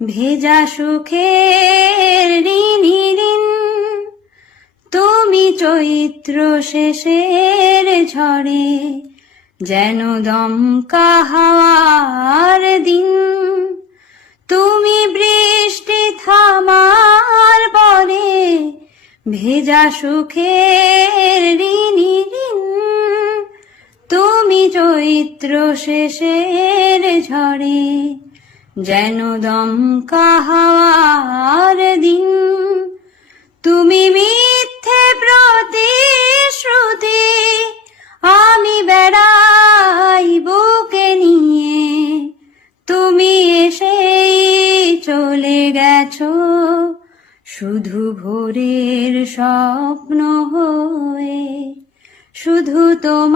ভেজা সুখের ঋণ তুমি চৈত্র শেষের ঝড়ে যেন দমকা হাওয়ার দিন। তুমি বৃষ্টি থামার পরে ভেজা সুখের ঋণ তুমি চৈত্র শেষের ঝড়ে যেন দমকা হাওয়ার দিন। তুমি মিথ্যে প্রতিশ্রুতি আমি বেড়াই বুকে নিয়ে। তুমি এসেই চলে গেছো, শুধু ভোরের স্বপ্ন হয়ে। শুধু তোমার